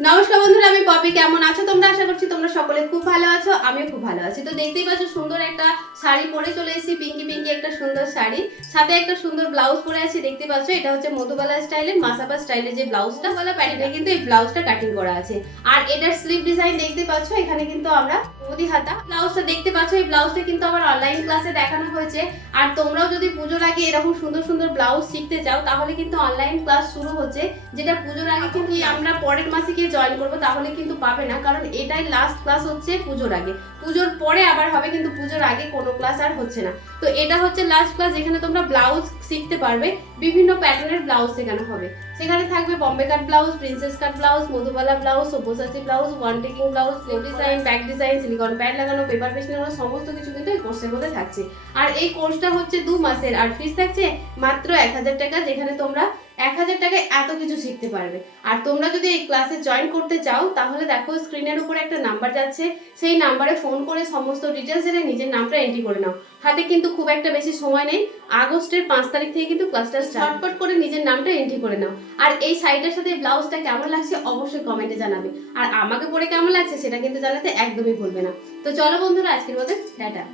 নমস্কার বন্ধুরা, আমি পপি। কেমন আছো তোমরা? আশা করছি তোমরা সকলে খুব ভালো আছো। আমিও খুব ভালো আছি। তো দেখতেই পাচ্ছ সুন্দর একটা শাড়ি পরে চলে এসেছি, পিঙ্কি পিঙ্কি একটা সুন্দর শাড়ি, সাথে একটা সুন্দর ব্লাউজ পরে আছি। দেখতে পাচ্ছ এটা হচ্ছে মধুবালা স্টাইলের, মাসাপা স্টাইলের যে ব্লাউজটা, মধুবালা প্যাটার্নে কিন্তু এই ব্লাউজটা কাটিং করা আছে। আর এটার স্লিভ ডিজাইন দেখতে পাচ্ছ, এখানে কিন্তু আমরা মোদি হাতা ব্লাউজটা দেখতে পাচ্ছ। এই ব্লাউজটা কিন্তু আমার অনলাইন ক্লাসে দেখানো হয়েছে। আর তোমরাও যদি পুজোর আগে এরকম সুন্দর সুন্দর ব্লাউজ শিখতে চাও তাহলে কিন্তু অনলাইন ক্লাস শুরু হচ্ছে, যেটা পুজোর আগে কিন্তু আমরা পরের মাসে গিয়ে জয়েন করবো, তাহলে কিন্তু পাবে না, কারণ এটাই লাস্ট ক্লাস হচ্ছে পুজোর আগে। পুজোর পরে আবার হবে, কিন্তু পুজোর আগে কোনো ক্লাস আর হচ্ছে না। তো এটা হচ্ছে লাস্ট ক্লাস, যেখানে তোমরা ব্লাউজ শিখতে পারবে, বিভিন্ন প্যাটার্নের ব্লাউজ শেখানো হবে। সেখানে থাকবে Bombay cut blouse, princess cut blouse, Madhubala blouse, Sabyasachi blouse, one taking blouse, sleeve design, back design, silicon pad লাগানো, পেপার পেস্ট লাগানো, সমস্ত কিছু কিন্তু এই কোর্সের মধ্যে থাকছে। আর এই কোর্সটা হচ্ছে 2 মাসের, আর ফিস থাকছে মাত্র 1000 টাকা, যেখানে তোমরা 1000 টাকায় এত কিছু শিখতে পারবে। আর তোমরা যদি এই ক্লাসে জয়েন করতে চাও তাহলে দেখো স্ক্রিনের উপরে একটা নাম্বার যাচ্ছে, সেই নাম্বারে ফোন করে সমস্ত ডিটেলস জেনে নিজের নামটা এন্ট্রি করে নাও। হাতে কিন্তু খুব একটা বেশি সময় নেই, আগস্টের 5 তারিখ থেকে কিন্তু ক্লাসটা ঝটপট করে নিজের নামটা এন্ট্রি করে নাও। আর এই শাড়িটার সাথে ব্লাউজটা কেমন লাগছে অবশ্যই কমেন্টে জানাবে, আর আমাকে পরে কেমন লাগছে সেটা কিন্তু জানাতে একদমই ভুলবে না। তো চলো বন্ধুরা, আজকের মতো টাটা।